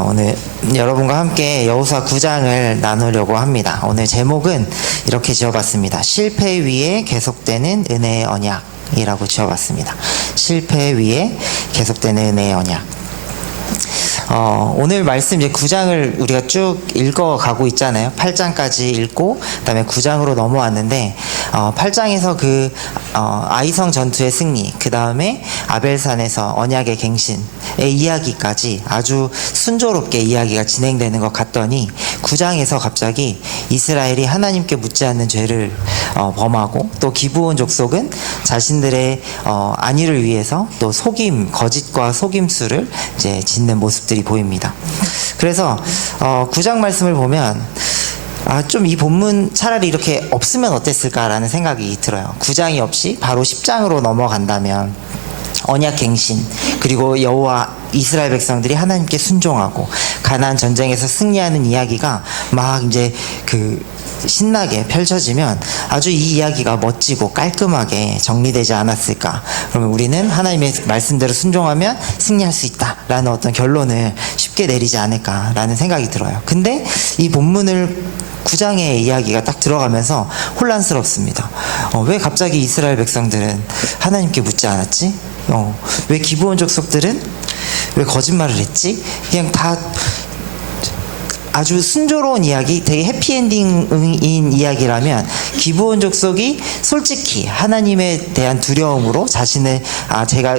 오늘 여러분과 함께 여호수아 9장을 나누려고 합니다. 오늘 제목은 이렇게 지어봤습니다. 실패 위에 계속되는 은혜의 언약이라고 지어봤습니다. 실패 위에 계속되는 은혜의 언약. 오늘 말씀 이제 9장을 우리가 쭉 읽어가고 있잖아요. 8장까지 읽고 그다음에 9장으로 넘어왔는데 8장에서 아이성 전투의 승리, 그 다음에 아벨산에서 언약의 갱신의 이야기까지 아주 순조롭게 이야기가 진행되는 것 같더니 9장에서 갑자기 이스라엘이 하나님께 묻지 않는 죄를 범하고 또 기브온 족속은 자신들의 안위를 위해서 또 거짓과 속임수를 이제 짓는 모습들이 보입니다. 그래서 9장 말씀을 보면 좀 이 본문 차라리 이렇게 없으면 어땠을까라는 생각이 들어요. 9장이 없이 바로 10장으로 넘어간다면 언약 갱신, 그리고 여호와 이스라엘 백성들이 하나님께 순종하고 가나안 전쟁에서 승리하는 이야기가 막 이제 신나게 펼쳐지면 아주 이 이야기가 멋지고 깔끔하게 정리되지 않았을까. 그러면 우리는 하나님의 말씀대로 순종하면 승리할 수 있다라는 어떤 결론을 쉽게 내리지 않을까라는 생각이 들어요. 근데 이 본문을 9장의 이야기가 딱 들어가면서 혼란스럽습니다. 왜 갑자기 이스라엘 백성들은 하나님께 묻지 않았지? 왜 기브온 족속들은 왜 거짓말을 했지? 그냥 다 아주 순조로운 이야기, 되게 해피엔딩인 이야기라면 기브온 족속이 솔직히 하나님에 대한 두려움으로 자신을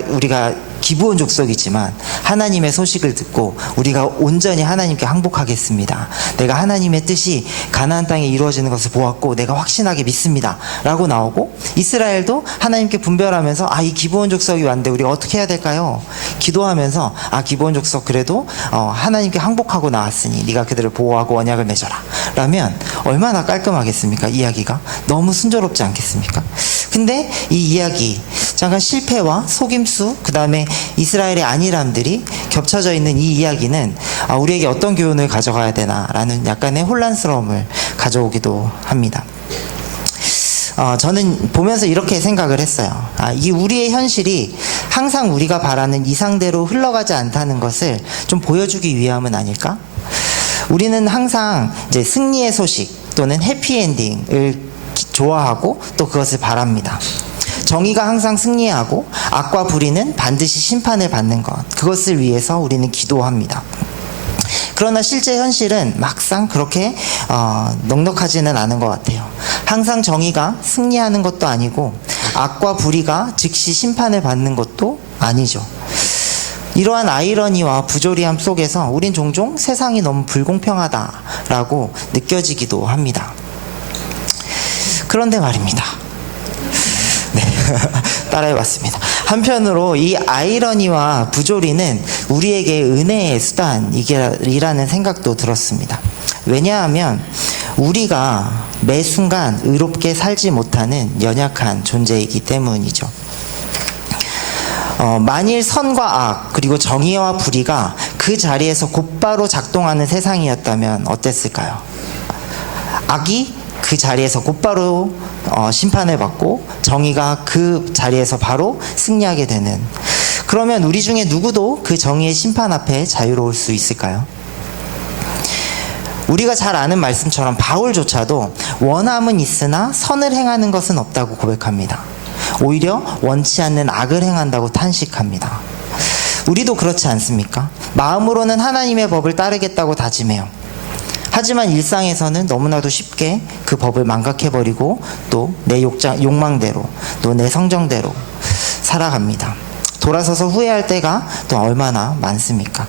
우리가 기브온 족속이지만 하나님의 소식을 듣고 우리가 온전히 하나님께 항복하겠습니다. 내가 하나님의 뜻이 가나안 땅에 이루어지는 것을 보았고 내가 확신하게 믿습니다. 라고 나오고, 이스라엘도 하나님께 분별하면서 이 기브온 족속이 왔는데 우리가 어떻게 해야 될까요? 기도하면서 기브온 족속 그래도 하나님께 항복하고 나왔으니 네가 그들을 보호하고 언약을 맺어라. 라면 얼마나 깔끔하겠습니까? 이야기가 너무 순조롭지 않겠습니까? 근데 이 이야기, 잠깐 실패와 속임수, 그 다음에 이스라엘의 안일함들이 겹쳐져 있는 이 이야기는 우리에게 어떤 교훈을 가져가야 되나라는 약간의 혼란스러움을 가져오기도 합니다. 저는 보면서 이렇게 생각을 했어요. 이 우리의 현실이 항상 우리가 바라는 이상대로 흘러가지 않다는 것을 좀 보여주기 위함은 아닐까? 우리는 항상 이제 승리의 소식 또는 해피엔딩을 좋아하고 또 그것을 바랍니다. 정의가 항상 승리하고 악과 불의는 반드시 심판을 받는 것, 그것을 위해서 우리는 기도합니다. 그러나 실제 현실은 막상 그렇게 넉넉하지는 않은 것 같아요. 항상 정의가 승리하는 것도 아니고 악과 불의가 즉시 심판을 받는 것도 아니죠. 이러한 아이러니와 부조리함 속에서 우린 종종 세상이 너무 불공평하다라고 느껴지기도 합니다. 그런데 말입니다. 따라해봤습니다. 한편으로 이 아이러니와 부조리는 우리에게 은혜의 수단이라는 생각도 들었습니다. 왜냐하면 우리가 매 순간 의롭게 살지 못하는 연약한 존재이기 때문이죠. 만일 선과 악 그리고 정의와 불의가 그 자리에서 곧바로 작동하는 세상이었다면 어땠을까요? 악이 그 자리에서 곧바로 심판을 받고 정의가 그 자리에서 바로 승리하게 되는, 그러면 우리 중에 누구도 그 정의의 심판 앞에 자유로울 수 있을까요? 우리가 잘 아는 말씀처럼 바울조차도 원함은 있으나 선을 행하는 것은 없다고 고백합니다. 오히려 원치 않는 악을 행한다고 탄식합니다. 우리도 그렇지 않습니까? 마음으로는 하나님의 법을 따르겠다고 다짐해요. 하지만 일상에서는 너무나도 쉽게 그 법을 망각해버리고 또 내 욕망대로 또 내 성정대로 살아갑니다. 돌아서서 후회할 때가 또 얼마나 많습니까?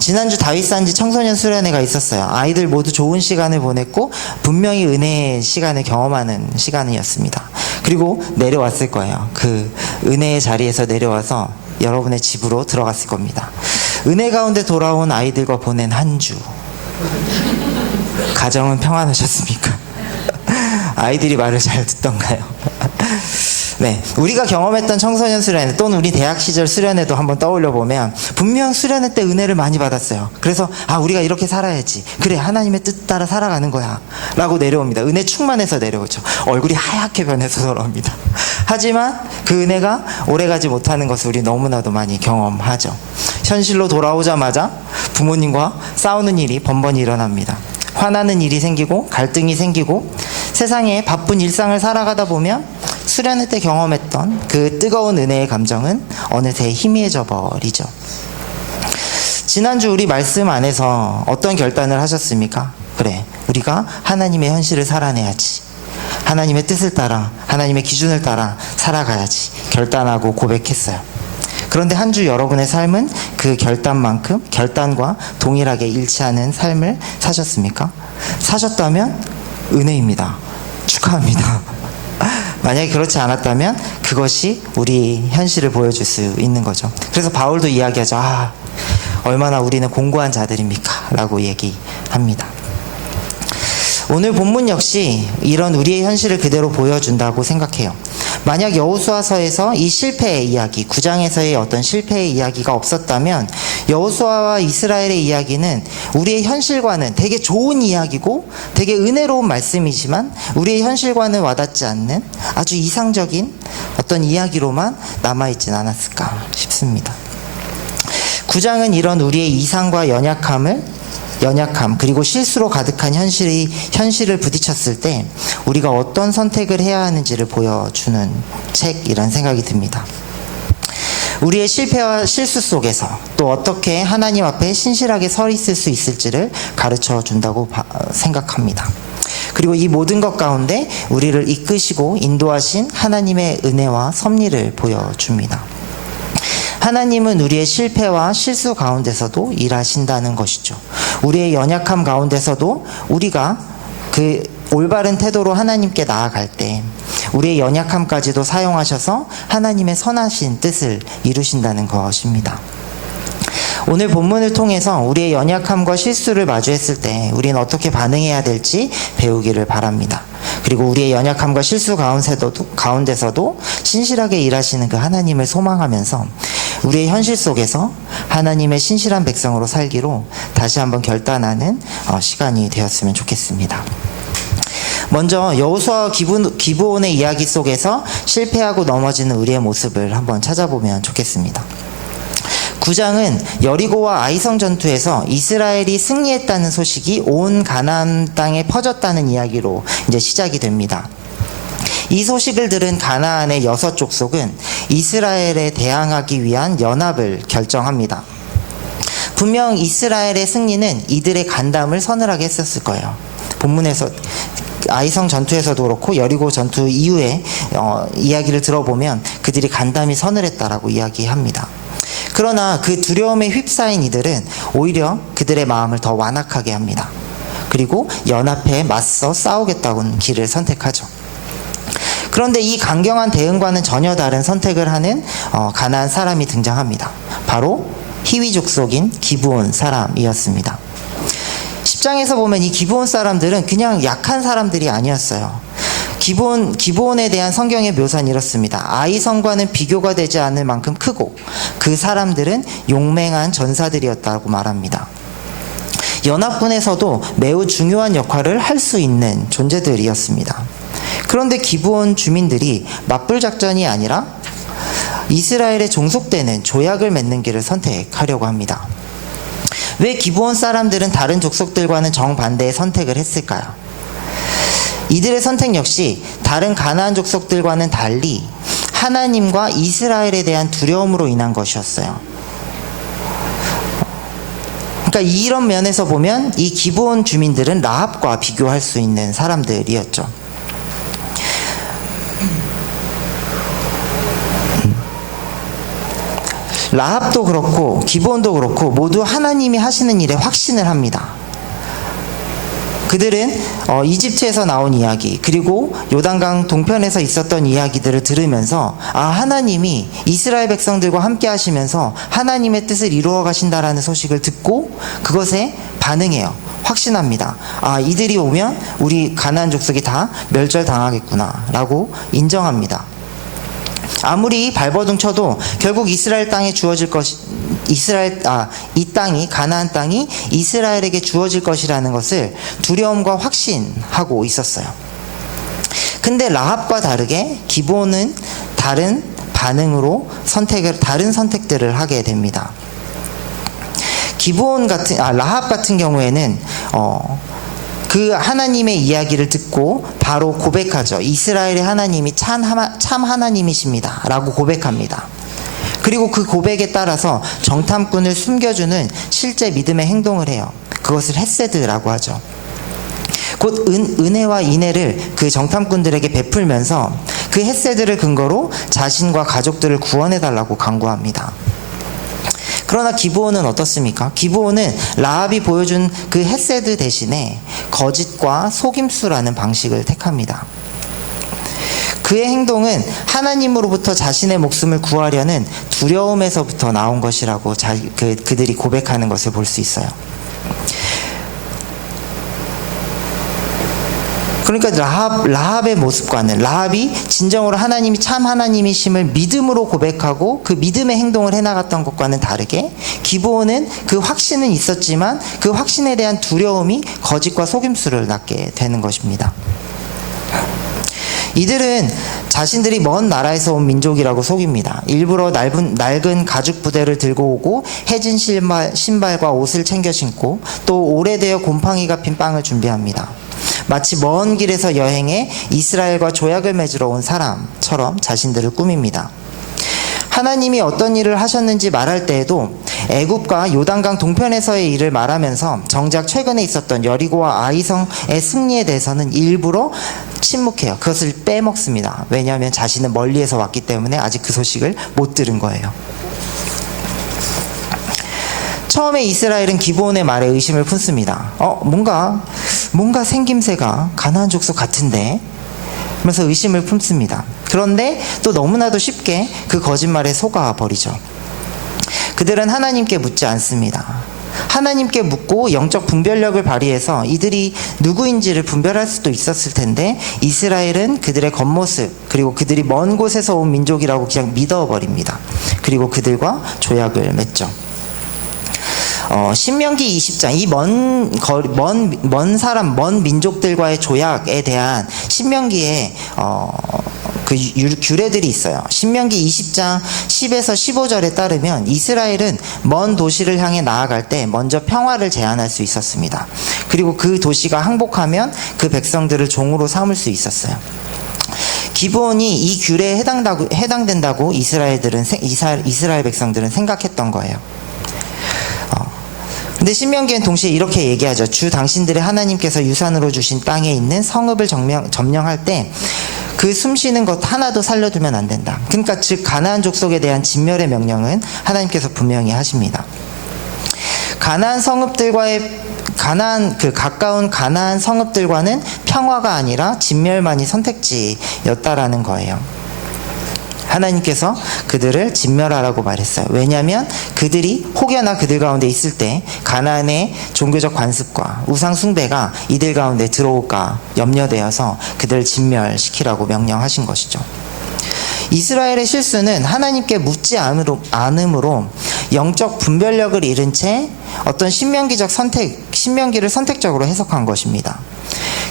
지난주 다윗산지 청소년 수련회가 있었어요. 아이들 모두 좋은 시간을 보냈고 분명히 은혜의 시간을 경험하는 시간이었습니다. 그리고 내려왔을 거예요. 그 은혜의 자리에서 내려와서 여러분의 집으로 들어갔을 겁니다. 은혜 가운데 돌아온 아이들과 보낸 한 주, 가정은 평안하셨습니까? 아이들이 말을 잘 듣던가요? 네, 우리가 경험했던 청소년 수련회 또는 우리 대학 시절 수련회도 한번 떠올려 보면 분명 수련회 때 은혜를 많이 받았어요. 그래서 우리가 이렇게 살아야지, 그래 하나님의 뜻 따라 살아가는 거야 라고 내려옵니다. 은혜 충만해서 내려오죠. 얼굴이 하얗게 변해서 돌아옵니다. 하지만 그 은혜가 오래가지 못하는 것을 우리 너무나도 많이 경험하죠. 현실로 돌아오자마자 부모님과 싸우는 일이 번번이 일어납니다. 화나는 일이 생기고 갈등이 생기고 세상에 바쁜 일상을 살아가다 보면 수련회 때 경험했던 그 뜨거운 은혜의 감정은 어느새 희미해져 버리죠. 지난주 우리 말씀 안에서 어떤 결단을 하셨습니까? 그래, 우리가 하나님의 현실을 살아내야지. 하나님의 뜻을 따라, 하나님의 기준을 따라 살아가야지. 결단하고 고백했어요. 그런데 한 주 여러분의 삶은 그 결단과 동일하게 일치하는 삶을 사셨습니까? 사셨다면 은혜입니다. 축하합니다. 만약에 그렇지 않았다면 그것이 우리 현실을 보여줄 수 있는 거죠. 그래서 바울도 이야기하죠. 얼마나 우리는 공고한 자들입니까? 라고 얘기합니다. 오늘 본문 역시 이런 우리의 현실을 그대로 보여준다고 생각해요. 만약 여호수아서에서 이 실패의 이야기, 9장에서의 어떤 실패의 이야기가 없었다면 여호수아와 이스라엘의 이야기는 우리의 현실과는 되게 좋은 이야기고 되게 은혜로운 말씀이지만 우리의 현실과는 와닿지 않는 아주 이상적인 어떤 이야기로만 남아있진 않았을까 싶습니다. 9장은 이런 우리의 이상과 연약함 그리고 실수로 가득한 현실을 부딪혔을 때 우리가 어떤 선택을 해야 하는지를 보여주는 책이란 생각이 듭니다. 우리의 실패와 실수 속에서 또 어떻게 하나님 앞에 신실하게 서 있을 수 있을지를 가르쳐 준다고 생각합니다. 그리고 이 모든 것 가운데 우리를 이끄시고 인도하신 하나님의 은혜와 섭리를 보여줍니다. 하나님은 우리의 실패와 실수 가운데서도 일하신다는 것이죠. 우리의 연약함 가운데서도 우리가 그 올바른 태도로 하나님께 나아갈 때 우리의 연약함까지도 사용하셔서 하나님의 선하신 뜻을 이루신다는 것입니다. 오늘 본문을 통해서 우리의 연약함과 실수를 마주했을 때 우리는 어떻게 반응해야 될지 배우기를 바랍니다. 그리고 우리의 연약함과 실수 가운데서도 신실하게 일하시는 그 하나님을 소망하면서 우리의 현실 속에서 하나님의 신실한 백성으로 살기로 다시 한번 결단하는 시간이 되었으면 좋겠습니다. 먼저 여호수아와 기브온의 이야기 속에서 실패하고 넘어지는 우리의 모습을 한번 찾아보면 좋겠습니다. 9장은 여리고와 아이성 전투에서 이스라엘이 승리했다는 소식이 온 가나안 땅에 퍼졌다는 이야기로 이제 시작이 됩니다. 이 소식을 들은 가나안의 6족속은 이스라엘에 대항하기 위한 연합을 결정합니다. 분명 이스라엘의 승리는 이들의 간담을 서늘하게 했었을 거예요. 본문에서 아이성 전투에서도 그렇고 여리고 전투 이후에 이야기를 들어보면 그들이 간담이 서늘했다라고 이야기합니다. 그러나 그 두려움에 휩싸인 이들은 오히려 그들의 마음을 더 완악하게 합니다. 그리고 연합해 맞서 싸우겠다는 길을 선택하죠. 그런데 이 강경한 대응과는 전혀 다른 선택을 하는 가나안 사람이 등장합니다. 바로 히위 족속인 기브온 사람이었습니다. 10장에서 보면 이 기브온 사람들은 그냥 약한 사람들이 아니었어요. 기브온에 대한 성경의 묘사는 이렇습니다. 아이성과는 비교가 되지 않을 만큼 크고 그 사람들은 용맹한 전사들이었다고 말합니다. 연합군에서도 매우 중요한 역할을 할 수 있는 존재들이었습니다. 그런데 기브온 주민들이 맞불 작전이 아니라 이스라엘에 종속되는 조약을 맺는 길을 선택하려고 합니다. 왜 기브온 사람들은 다른 족속들과는 정반대의 선택을 했을까요? 이들의 선택 역시 다른 가나안 족속들과는 달리 하나님과 이스라엘에 대한 두려움으로 인한 것이었어요. 그러니까 이런 면에서 보면 이 기브온 주민들은 라합과 비교할 수 있는 사람들이었죠. 라합도 그렇고 기브온도 그렇고 모두 하나님이 하시는 일에 확신을 합니다. 그들은 이집트에서 나온 이야기 그리고 요단강 동편에서 있었던 이야기들을 들으면서 하나님이 이스라엘 백성들과 함께 하시면서 하나님의 뜻을 이루어 가신다라는 소식을 듣고 그것에 반응해요. 확신합니다. 이들이 오면 우리 가나안 족속이 다 멸절당하겠구나 라고 인정합니다. 아무리 발버둥 쳐도 결국 이스라엘 땅에 주어질 이 땅이 가나안 땅이 이스라엘에게 주어질 것이라는 것을 두려움과 확신하고 있었어요. 근데 라합과 다르게 기브온은 다른 반응으로 다른 선택들을 하게 됩니다. 라합 같은 경우에는 그 하나님의 이야기를 듣고 바로 고백하죠. 이스라엘의 하나님이 참 하나님이십니다 라고 고백합니다. 그리고 그 고백에 따라서 정탐꾼을 숨겨주는 실제 믿음의 행동을 해요. 그것을 헤세드라고 하죠. 곧 은혜와 인애를 그 정탐꾼들에게 베풀면서 그 헤세드를 근거로 자신과 가족들을 구원해달라고 간구합니다. 그러나 기브온은 어떻습니까? 기브온은 라합이 보여준 그 헤세드 대신에 거짓과 속임수라는 방식을 택합니다. 그의 행동은 하나님으로부터 자신의 목숨을 구하려는 두려움에서부터 나온 것이라고 그들이 고백하는 것을 볼 수 있어요. 그러니까 라합의 모습과는, 라합이 진정으로 하나님이 참 하나님이심을 믿음으로 고백하고 그 믿음의 행동을 해나갔던 것과는 다르게 기브온은 그 확신은 있었지만 그 확신에 대한 두려움이 거짓과 속임수를 낳게 되는 것입니다. 이들은 자신들이 먼 나라에서 온 민족이라고 속입니다. 일부러 낡은 가죽 부대를 들고 오고 해진 신발과 옷을 챙겨 신고 또 오래되어 곰팡이가 핀 빵을 준비합니다. 마치 먼 길에서 여행해 이스라엘과 조약을 맺으러 온 사람처럼 자신들을 꾸밉니다. 하나님이 어떤 일을 하셨는지 말할 때에도 애굽과 요단강 동편에서의 일을 말하면서 정작 최근에 있었던 여리고와 아이성의 승리에 대해서는 일부러 침묵해요. 그것을 빼먹습니다. 왜냐하면 자신은 멀리에서 왔기 때문에 아직 그 소식을 못 들은 거예요. 처음에 이스라엘은 기브온의 말에 의심을 품습니다. 뭔가 생김새가 가나안 족속 같은데? 그러면서 의심을 품습니다. 그런데 또 너무나도 쉽게 그 거짓말에 속아버리죠. 그들은 하나님께 묻지 않습니다. 하나님께 묻고 영적 분별력을 발휘해서 이들이 누구인지를 분별할 수도 있었을 텐데 이스라엘은 그들의 겉모습 그리고 그들이 먼 곳에서 온 민족이라고 그냥 믿어버립니다. 그리고 그들과 조약을 맺죠. 신명기 20장 이 먼 사람 먼 민족들과의 조약에 대한 신명기에 그 규례들이 있어요. 신명기 20장 10에서 15절에 따르면 이스라엘은 먼 도시를 향해 나아갈 때 먼저 평화를 제안할 수 있었습니다. 그리고 그 도시가 항복하면 그 백성들을 종으로 삼을 수 있었어요. 기브온이 이 규례에 해당된다고 이스라엘 백성들은 생각했던 거예요. 근데 신명기엔 동시에 이렇게 얘기하죠. 주 당신들의 하나님께서 유산으로 주신 땅에 있는 성읍을 점령할 때 그 숨쉬는 것 하나도 살려두면 안 된다. 그러니까 즉 가나안 족속에 대한 진멸의 명령은 하나님께서 분명히 하십니다. 가나안 가까운 가나안 성읍들과는 평화가 아니라 진멸만이 선택지였다라는 거예요. 하나님께서 그들을 진멸하라고 말했어요. 왜냐하면 그들이 혹여나 그들 가운데 있을 때 가나안의 종교적 관습과 우상 숭배가 이들 가운데 들어올까 염려되어서 그들을 진멸시키라고 명령하신 것이죠. 이스라엘의 실수는 하나님께 묻지 않음으로 영적 분별력을 잃은 채 어떤 신명기를 선택적으로 해석한 것입니다.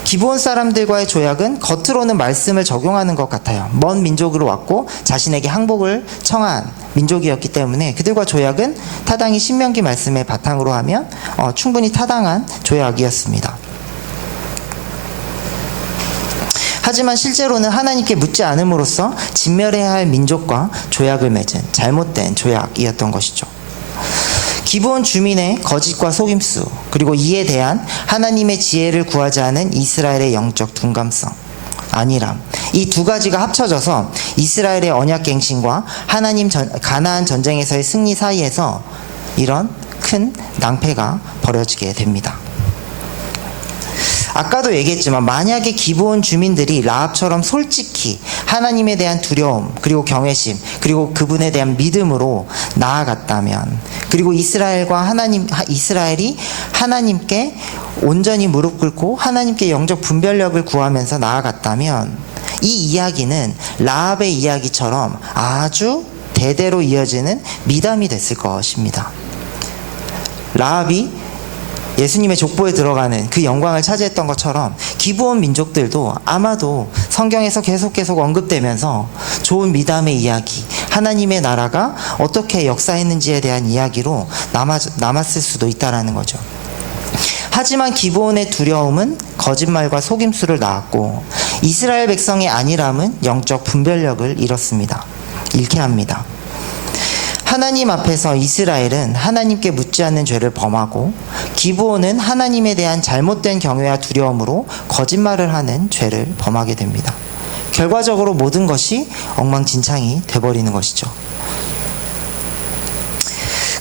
기브온 사람들과의 조약은 겉으로는 말씀을 적용하는 것 같아요. 먼 민족으로 왔고 자신에게 항복을 청한 민족이었기 때문에 그들과 조약은 타당히 신명기 말씀의 바탕으로 하면 충분히 타당한 조약이었습니다. 하지만 실제로는 하나님께 묻지 않음으로써 진멸해야 할 민족과 조약을 맺은 잘못된 조약이었던 것이죠. 기브온 주민의 거짓과 속임수 그리고 이에 대한 하나님의 지혜를 구하지 않은 이스라엘의 영적 둔감성, 안일함, 이 두 가지가 합쳐져서 이스라엘의 언약갱신과 가나안 전쟁에서의 승리 사이에서 이런 큰 낭패가 벌어지게 됩니다. 아까도 얘기했지만 만약에 기브온 주민들이 라합처럼 솔직히 하나님에 대한 두려움 그리고 경외심 그리고 그분에 대한 믿음으로 나아갔다면 그리고 이스라엘이 하나님께 온전히 무릎 꿇고 하나님께 영적 분별력을 구하면서 나아갔다면 이 이야기는 라합의 이야기처럼 아주 대대로 이어지는 미담이 됐을 것입니다. 라합이 예수님의 족보에 들어가는 그 영광을 차지했던 것처럼 기브온 민족들도 아마도 성경에서 계속 언급되면서 좋은 미담의 이야기, 하나님의 나라가 어떻게 역사했는지에 대한 이야기로 남았을 수도 있다라는 거죠. 하지만 기브온의 두려움은 거짓말과 속임수를 낳았고 이스라엘 백성의 안일함은 영적 분별력을 잃게 합니다. 하나님 앞에서 이스라엘은 하나님께 묻지 않는 죄를 범하고 기브온은 하나님에 대한 잘못된 경외와 두려움으로 거짓말을 하는 죄를 범하게 됩니다. 결과적으로 모든 것이 엉망진창이 돼버리는 것이죠.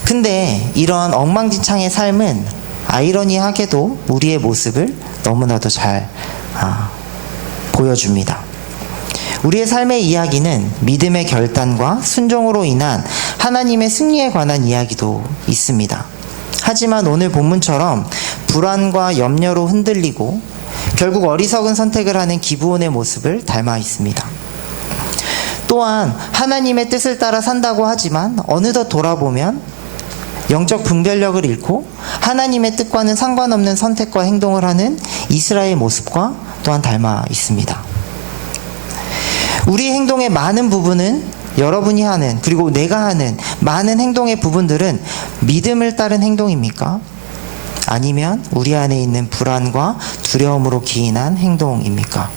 근데 이런 엉망진창의 삶은 아이러니하게도 우리의 모습을 너무나도 잘 보여줍니다. 우리의 삶의 이야기는 믿음의 결단과 순종으로 인한 하나님의 승리에 관한 이야기도 있습니다. 하지만 오늘 본문처럼 불안과 염려로 흔들리고 결국 어리석은 선택을 하는 기브온의 모습을 닮아 있습니다. 또한 하나님의 뜻을 따라 산다고 하지만 어느덧 돌아보면 영적 분별력을 잃고 하나님의 뜻과는 상관없는 선택과 행동을 하는 이스라엘의 모습과 또한 닮아 있습니다. 우리 행동의 많은 부분은 여러분이 하는, 그리고 내가 하는 많은 행동의 부분들은 믿음을 따른 행동입니까? 아니면 우리 안에 있는 불안과 두려움으로 기인한 행동입니까?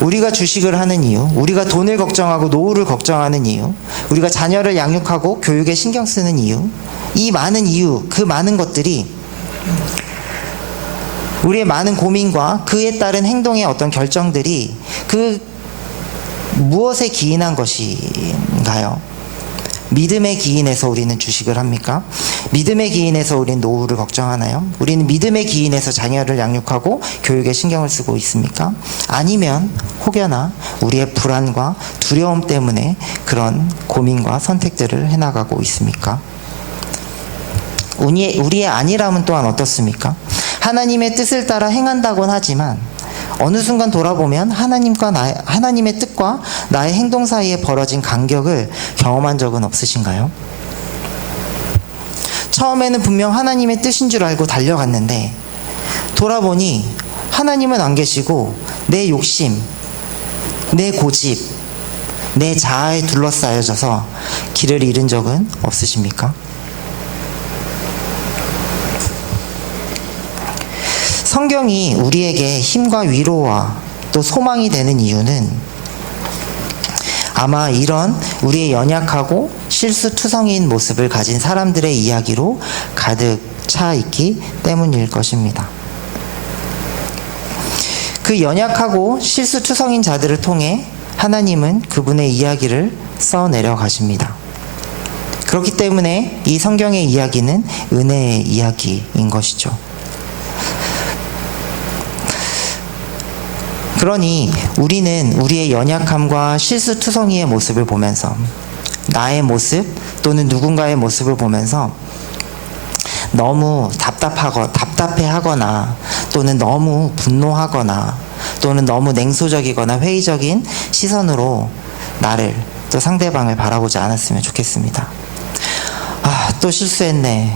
우리가 주식을 하는 이유, 우리가 돈을 걱정하고 노후를 걱정하는 이유, 우리가 자녀를 양육하고 교육에 신경 쓰는 이유, 이 많은 이유, 그 많은 것들이 우리의 많은 고민과 그에 따른 행동의 어떤 결정들이 그 무엇에 기인한 것인가요? 믿음에 기인해서 우리는 주식을 합니까? 믿음에 기인해서 우리는 노후를 걱정하나요? 우리는 믿음에 기인해서 자녀를 양육하고 교육에 신경을 쓰고 있습니까? 아니면 혹여나 우리의 불안과 두려움 때문에 그런 고민과 선택들을 해나가고 있습니까? 우리의 안일함은 또한 어떻습니까? 하나님의 뜻을 따라 행한다곤 하지만 어느 순간 돌아보면 하나님의 뜻과 나의 행동 사이에 벌어진 간격을 경험한 적은 없으신가요? 처음에는 분명 하나님의 뜻인 줄 알고 달려갔는데 돌아보니 하나님은 안 계시고 내 욕심, 내 고집, 내 자아에 둘러싸여져서 길을 잃은 적은 없으십니까? 성경이 우리에게 힘과 위로와 또 소망이 되는 이유는 아마 이런 우리의 연약하고 실수투성이인 모습을 가진 사람들의 이야기로 가득 차 있기 때문일 것입니다. 그 연약하고 실수투성인 자들을 통해 하나님은 그분의 이야기를 써내려 가십니다. 그렇기 때문에 이 성경의 이야기는 은혜의 이야기인 것이죠. 그러니 우리는 우리의 연약함과 실수투성이의 모습을 보면서 나의 모습 또는 누군가의 모습을 보면서 너무 답답해하거나 또는 너무 분노하거나 또는 너무 냉소적이거나 회의적인 시선으로 나를 또 상대방을 바라보지 않았으면 좋겠습니다. 또 실수했네.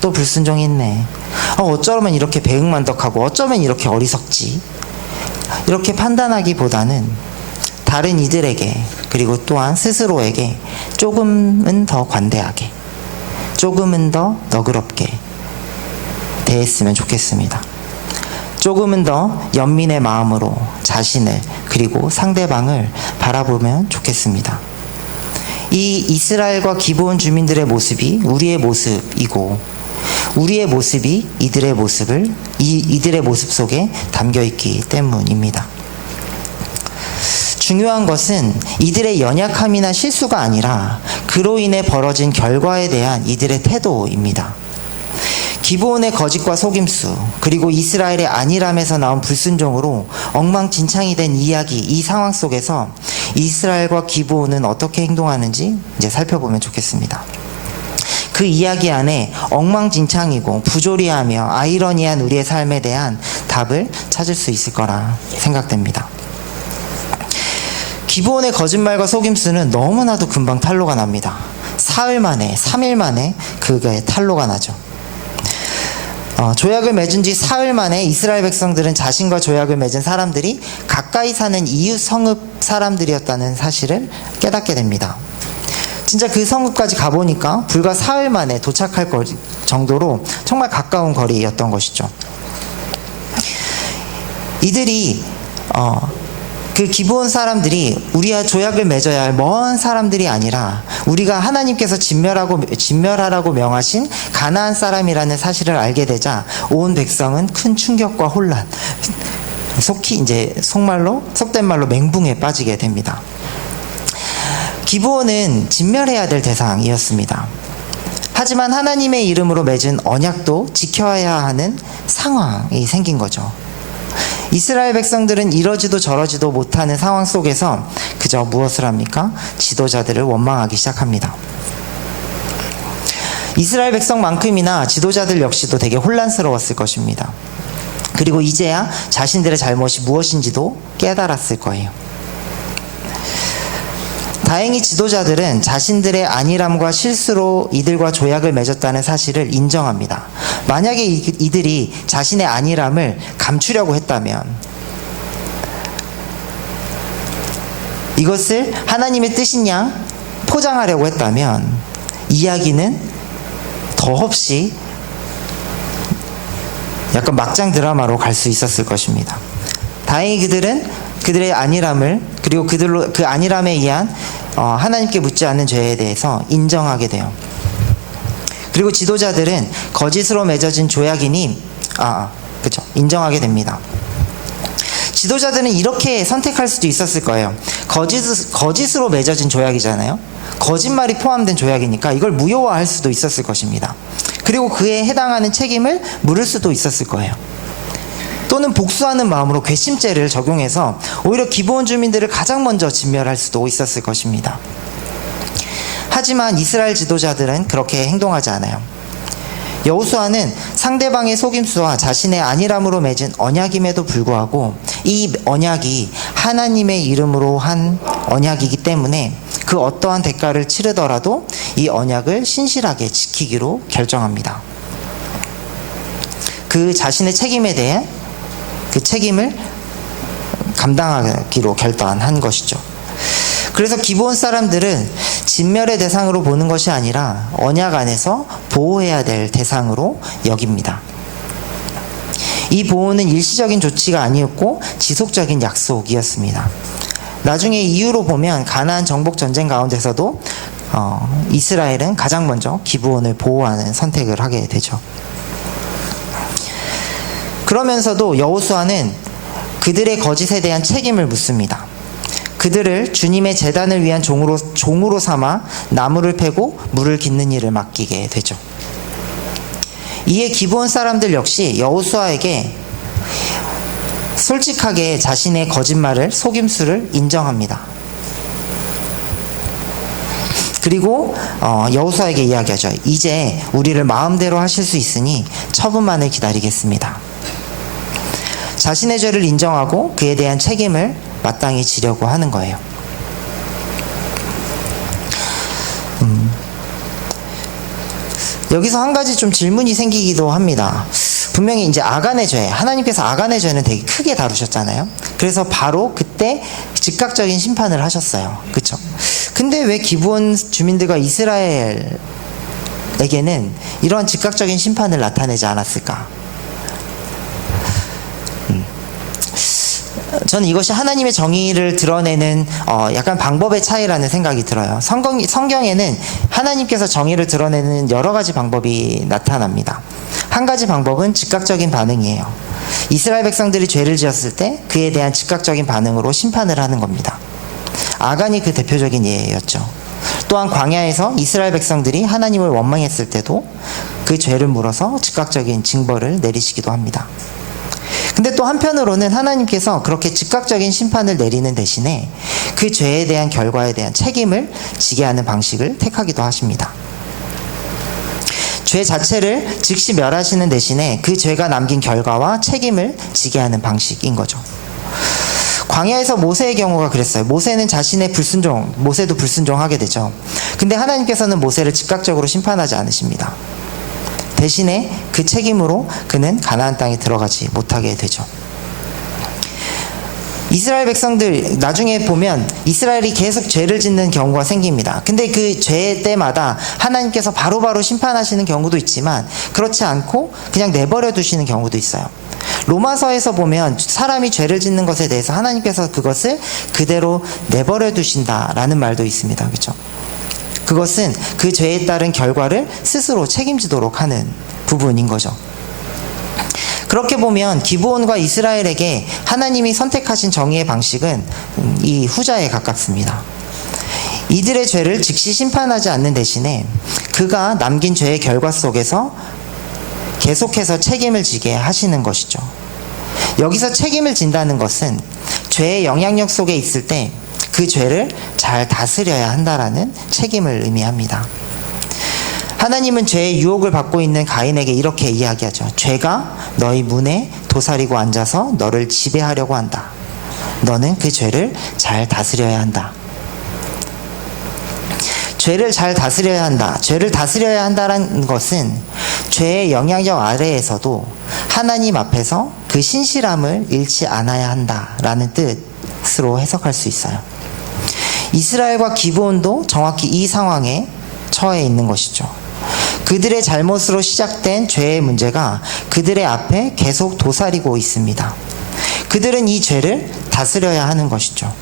또 불순종했네. 어쩌면 이렇게 배은만덕하고 어쩌면 이렇게 어리석지. 이렇게 판단하기보다는 다른 이들에게 그리고 또한 스스로에게 조금은 더 관대하게, 조금은 더 너그럽게 대했으면 좋겠습니다. 조금은 더 연민의 마음으로 자신을 그리고 상대방을 바라보면 좋겠습니다. 이 이스라엘과 기브온 주민들의 모습이 우리의 모습이고 우리의 모습이 이들의 모습 속에 담겨 있기 때문입니다. 중요한 것은 이들의 연약함이나 실수가 아니라 그로 인해 벌어진 결과에 대한 이들의 태도입니다. 기브온의 거짓과 속임수, 그리고 이스라엘의 안일함에서 나온 불순종으로 엉망진창이 된 이야기, 이 상황 속에서 이스라엘과 기브온은 어떻게 행동하는지 이제 살펴보면 좋겠습니다. 그 이야기 안에 엉망진창이고 부조리하며 아이러니한 우리의 삶에 대한 답을 찾을 수 있을 거라 생각됩니다. 기브온의 거짓말과 속임수는 너무나도 금방 탄로가 납니다. 사흘 만에, 3일 만에 그게 탄로가 나죠. 조약을 맺은 뒤 사흘 만에 이스라엘 백성들은 자신과 조약을 맺은 사람들이 가까이 사는 이웃 성읍 사람들이었다는 사실을 깨닫게 됩니다. 진짜 그 성읍까지 가보니까 불과 사흘 만에 도착할 정도로 정말 가까운 거리였던 것이죠. 이들이 그 기브온 사람들이 우리와 조약을 맺어야 할 먼 사람들이 아니라 우리가 하나님께서 진멸하라고 명하신 가나안 사람이라는 사실을 알게 되자 온 백성은 큰 충격과 혼란, 속히 이제 속된 말로 맹붕에 빠지게 됩니다. 기브온은 진멸해야 될 대상이었습니다. 하지만 하나님의 이름으로 맺은 언약도 지켜야 하는 상황이 생긴 거죠. 이스라엘 백성들은 이러지도 저러지도 못하는 상황 속에서 그저 무엇을 합니까? 지도자들을 원망하기 시작합니다. 이스라엘 백성만큼이나 지도자들 역시도 되게 혼란스러웠을 것입니다. 그리고 이제야 자신들의 잘못이 무엇인지도 깨달았을 거예요. 다행히 지도자들은 자신들의 안일함과 실수로 이들과 조약을 맺었다는 사실을 인정합니다. 만약에 이들이 자신의 안일함을 감추려고 했다면, 이것을 하나님의 뜻인 양 포장하려고 했다면 이야기는 더없이 약간 막장 드라마로 갈 수 있었을 것입니다. 다행히 그들은 그들의 안일함을, 그리고 그 안일함에 의한 하나님께 묻지 않는 죄에 대해서 인정하게 돼요. 그리고 지도자들은 거짓으로 맺어진 조약이니 인정하게 됩니다. 지도자들은 이렇게 선택할 수도 있었을 거예요. 거짓으로 맺어진 조약이잖아요. 거짓말이 포함된 조약이니까 이걸 무효화할 수도 있었을 것입니다. 그리고 그에 해당하는 책임을 물을 수도 있었을 거예요. 또는 복수하는 마음으로 괘씸죄를 적용해서 오히려 기브온 주민들을 가장 먼저 진멸할 수도 있었을 것입니다. 하지만 이스라엘 지도자들은 그렇게 행동하지 않아요. 여호수아는 상대방의 속임수와 자신의 안일함으로 맺은 언약임에도 불구하고 이 언약이 하나님의 이름으로 한 언약이기 때문에 그 어떠한 대가를 치르더라도 이 언약을 신실하게 지키기로 결정합니다. 그 자신의 책임에 대해 그 책임을 감당하기로 결단한 것이죠. 그래서 기브온 사람들은 진멸의 대상으로 보는 것이 아니라 언약 안에서 보호해야 될 대상으로 여깁니다. 이 보호는 일시적인 조치가 아니었고 지속적인 약속이었습니다. 나중에 이유로 보면 가나안 정복 전쟁 가운데서도 이스라엘은 가장 먼저 기브온을 보호하는 선택을 하게 되죠. 그러면서도 여호수아는 그들의 거짓에 대한 책임을 묻습니다. 그들을 주님의 제단을 위한 종으로 삼아 나무를 패고 물을 깃는 일을 맡기게 되죠. 이에 기브온 사람들 역시 여호수아에게 솔직하게 자신의 거짓말을, 속임수를 인정합니다. 그리고 여호수아에게 이야기하죠. 이제 우리를 마음대로 하실 수 있으니 처분만을 기다리겠습니다. 자신의 죄를 인정하고 그에 대한 책임을 마땅히 지려고 하는 거예요. 여기서 한 가지 좀 질문이 생기기도 합니다. 분명히 이제 아간의 죄, 하나님께서 아간의 죄는 되게 크게 다루셨잖아요. 그래서 바로 그때 즉각적인 심판을 하셨어요. 그렇죠? 근데 왜 기브온 주민들과 이스라엘에게는 이러한 즉각적인 심판을 나타내지 않았을까? 저는 이것이 하나님의 정의를 드러내는 약간 방법의 차이라는 생각이 들어요. 성경에는 하나님께서 정의를 드러내는 여러 가지 방법이 나타납니다. 한 가지 방법은 즉각적인 반응이에요. 이스라엘 백성들이 죄를 지었을 때 그에 대한 즉각적인 반응으로 심판을 하는 겁니다. 아간이 그 대표적인 예였죠. 또한 광야에서 이스라엘 백성들이 하나님을 원망했을 때도 그 죄를 물어서 즉각적인 징벌을 내리시기도 합니다. 근데 또 한편으로는 하나님께서 그렇게 즉각적인 심판을 내리는 대신에 그 죄에 대한 결과에 대한 책임을 지게 하는 방식을 택하기도 하십니다. 죄 자체를 즉시 멸하시는 대신에 그 죄가 남긴 결과와 책임을 지게 하는 방식인 거죠. 광야에서 모세의 경우가 그랬어요. 모세는 모세도 불순종하게 되죠. 근데 하나님께서는 모세를 즉각적으로 심판하지 않으십니다. 대신에 그 책임으로 그는 가나안 땅에 들어가지 못하게 되죠. 이스라엘 백성들 나중에 보면 이스라엘이 계속 죄를 짓는 경우가 생깁니다. 근데 그 죄 때마다 하나님께서 바로바로 심판하시는 경우도 있지만 그렇지 않고 그냥 내버려 두시는 경우도 있어요. 로마서에서 보면 사람이 죄를 짓는 것에 대해서 하나님께서 그것을 그대로 내버려 두신다라는 말도 있습니다. 그렇죠? 그것은 그 죄에 따른 결과를 스스로 책임지도록 하는 부분인 거죠. 그렇게 보면 기브온과 이스라엘에게 하나님이 선택하신 정의의 방식은 이 후자에 가깝습니다. 이들의 죄를 즉시 심판하지 않는 대신에 그가 남긴 죄의 결과 속에서 계속해서 책임을 지게 하시는 것이죠. 여기서 책임을 진다는 것은 죄의 영향력 속에 있을 때 그 죄를 잘 다스려야 한다라는 책임을 의미합니다. 하나님은 죄의 유혹을 받고 있는 가인에게 이렇게 이야기하죠. 죄가 너희 문에 도사리고 앉아서 너를 지배하려고 한다. 너는 그 죄를 잘 다스려야 한다. 죄를 잘 다스려야 한다. 죄를 다스려야 한다는 것은 죄의 영향력 아래에서도 하나님 앞에서 그 신실함을 잃지 않아야 한다라는 뜻으로 해석할 수 있어요. 이스라엘과 기브온도 정확히 이 상황에 처해 있는 것이죠. 그들의 잘못으로 시작된 죄의 문제가 그들의 앞에 계속 도사리고 있습니다. 그들은 이 죄를 다스려야 하는 것이죠.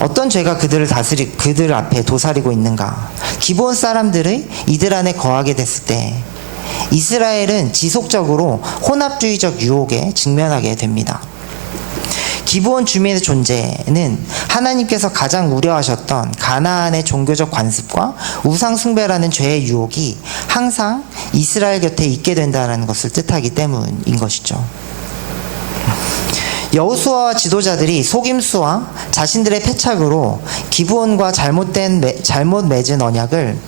어떤 죄가 그들 앞에 도사리고 있는가? 기브온 사람들의 이들 안에 거하게 됐을 때 이스라엘은 지속적으로 혼합주의적 유혹에 직면하게 됩니다. 기브온 주민의 존재는 하나님께서 가장 우려하셨던 가나안의 종교적 관습과 우상 숭배라는 죄의 유혹이 항상 이스라엘 곁에 있게 된다는 것을 뜻하기 때문인 것이죠. 여호수아와 지도자들이 속임수와 자신들의 패착으로 기브온과 잘못 맺은 언약을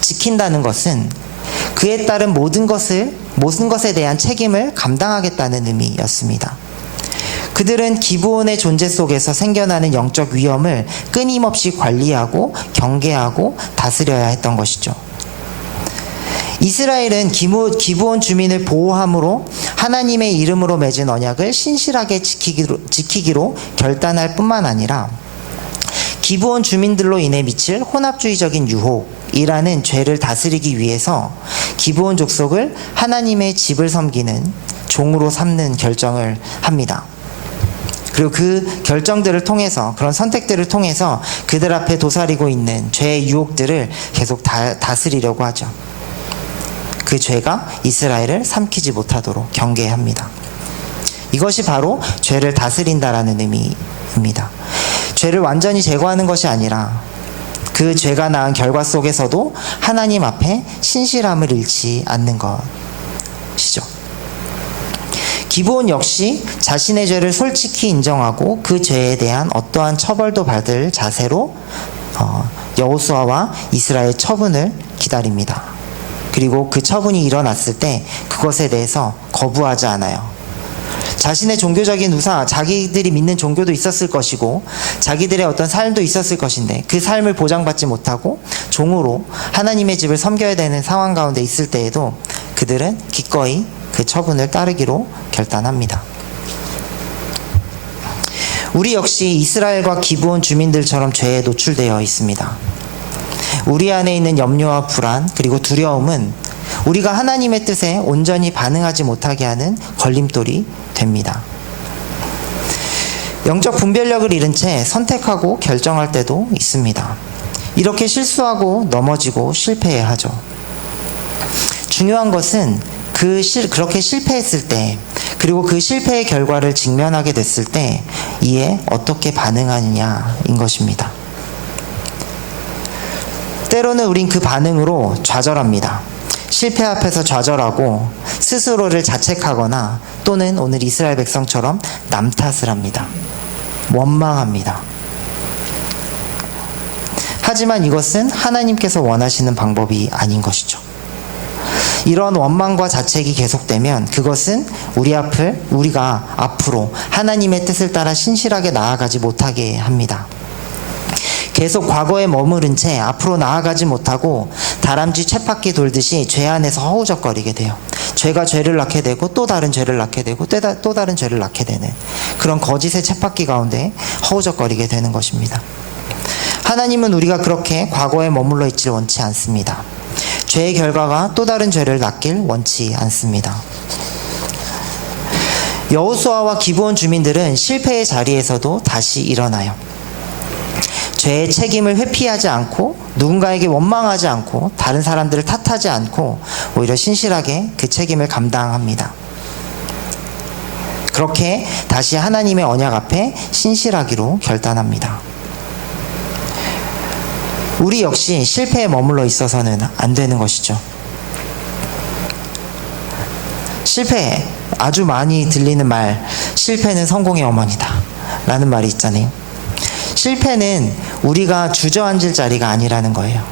지킨다는 것은 그에 따른 모든 것에 대한 책임을 감당하겠다는 의미였습니다. 그들은 기브온의 존재 속에서 생겨나는 영적 위험을 끊임없이 관리하고 경계하고 다스려야 했던 것이죠. 이스라엘은 기브온 주민을 보호함으로 하나님의 이름으로 맺은 언약을 신실하게 지키기로 결단할 뿐만 아니라 기브온 주민들로 인해 미칠 혼합주의적인 유혹이라는 죄를 다스리기 위해서 기브온 족속을 하나님의 집을 섬기는 종으로 삼는 결정을 합니다. 그리고 그 결정들을 통해서, 그런 선택들을 통해서 그들 앞에 도사리고 있는 죄의 유혹들을 계속 다스리려고 하죠. 그 죄가 이스라엘을 삼키지 못하도록 경계합니다. 이것이 바로 죄를 다스린다라는 의미입니다. 죄를 완전히 제거하는 것이 아니라 그 죄가 낳은 결과 속에서도 하나님 앞에 신실함을 잃지 않는 것이죠. 기브온 역시 자신의 죄를 솔직히 인정하고 그 죄에 대한 어떠한 처벌도 받을 자세로 여호수아와 이스라엘 처분을 기다립니다. 그리고 그 처분이 일어났을 때 그것에 대해서 거부하지 않아요. 자신의 종교적인 우상, 자기들이 믿는 종교도 있었을 것이고 자기들의 어떤 삶도 있었을 것인데 그 삶을 보장받지 못하고 종으로 하나님의 집을 섬겨야 되는 상황 가운데 있을 때에도 그들은 기꺼이 그 처분을 따르기로 결단합니다. 우리 역시 이스라엘과 기브온 주민들처럼 죄에 노출되어 있습니다. 우리 안에 있는 염려와 불안 그리고 두려움은 우리가 하나님의 뜻에 온전히 반응하지 못하게 하는 걸림돌이 됩니다. 영적 분별력을 잃은 채 선택하고 결정할 때도 있습니다. 이렇게 실수하고 넘어지고 실패하죠. 중요한 것은 그렇게 실패했을 때, 그리고 그 실패의 결과를 직면하게 됐을 때 이에 어떻게 반응하느냐인 것입니다. 때로는 우린 그 반응으로 좌절합니다. 실패 앞에서 좌절하고 스스로를 자책하거나 또는 오늘 이스라엘 백성처럼 남 탓을 합니다. 원망합니다. 하지만 이것은 하나님께서 원하시는 방법이 아닌 것이죠. 이런 원망과 자책이 계속되면 그것은 우리가 앞으로 하나님의 뜻을 따라 신실하게 나아가지 못하게 합니다. 계속 과거에 머무른 채 앞으로 나아가지 못하고 다람쥐 쳇바퀴 돌듯이 죄 안에서 허우적거리게 돼요. 죄가 죄를 낳게 되고 또 다른 죄를 낳게 되고 또 다른 죄를 낳게 되는 그런 거짓의 쳇바퀴 가운데 허우적거리게 되는 것입니다. 하나님은 우리가 그렇게 과거에 머물러 있지를 원치 않습니다. 죄의 결과가 또 다른 죄를 낳길 원치 않습니다. 여호수아와 기브온 주민들은 실패의 자리에서도 다시 일어나요. 죄의 책임을 회피하지 않고 누군가에게 원망하지 않고 다른 사람들을 탓하지 않고 오히려 신실하게 그 책임을 감당합니다. 그렇게 다시 하나님의 언약 앞에 신실하기로 결단합니다. 우리 역시 실패에 머물러 있어서는 안 되는 것이죠. 실패, 아주 많이 들리는 말, 실패는 성공의 어머니다 라는 말이 있잖아요. 실패는 우리가 주저앉을 자리가 아니라는 거예요.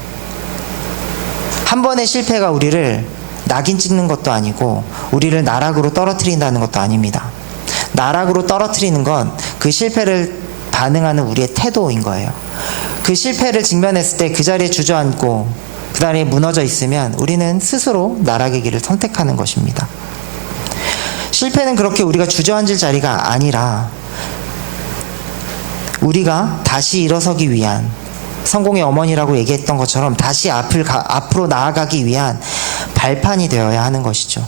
한 번의 실패가 우리를 낙인 찍는 것도 아니고 우리를 나락으로 떨어뜨린다는 것도 아닙니다. 나락으로 떨어뜨리는 건 그 실패를 반응하는 우리의 태도인 거예요. 그 실패를 직면했을 때 그 자리에 주저앉고 그 자리에 무너져 있으면 우리는 스스로 나락의 길을 선택하는 것입니다. 실패는 그렇게 우리가 주저앉을 자리가 아니라 우리가 다시 일어서기 위한, 성공의 어머니라고 얘기했던 것처럼 다시 앞으로 나아가기 위한 발판이 되어야 하는 것이죠.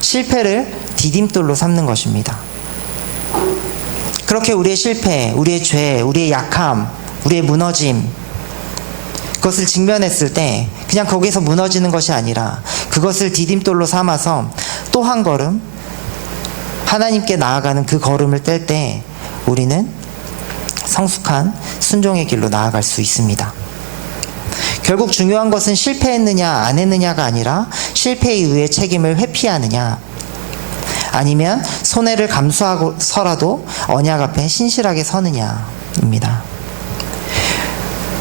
실패를 디딤돌로 삼는 것입니다. 그렇게 우리의 실패, 우리의 죄, 우리의 약함, 우리의 무너짐, 그것을 직면했을 때 그냥 거기서 무너지는 것이 아니라 그것을 디딤돌로 삼아서 또 한 걸음 하나님께 나아가는 그 걸음을 뗄 때 우리는 성숙한 순종의 길로 나아갈 수 있습니다. 결국 중요한 것은 실패했느냐 안 했느냐가 아니라 실패에 의해 책임을 회피하느냐, 아니면 손해를 감수하고서라도 언약 앞에 신실하게 서느냐입니다.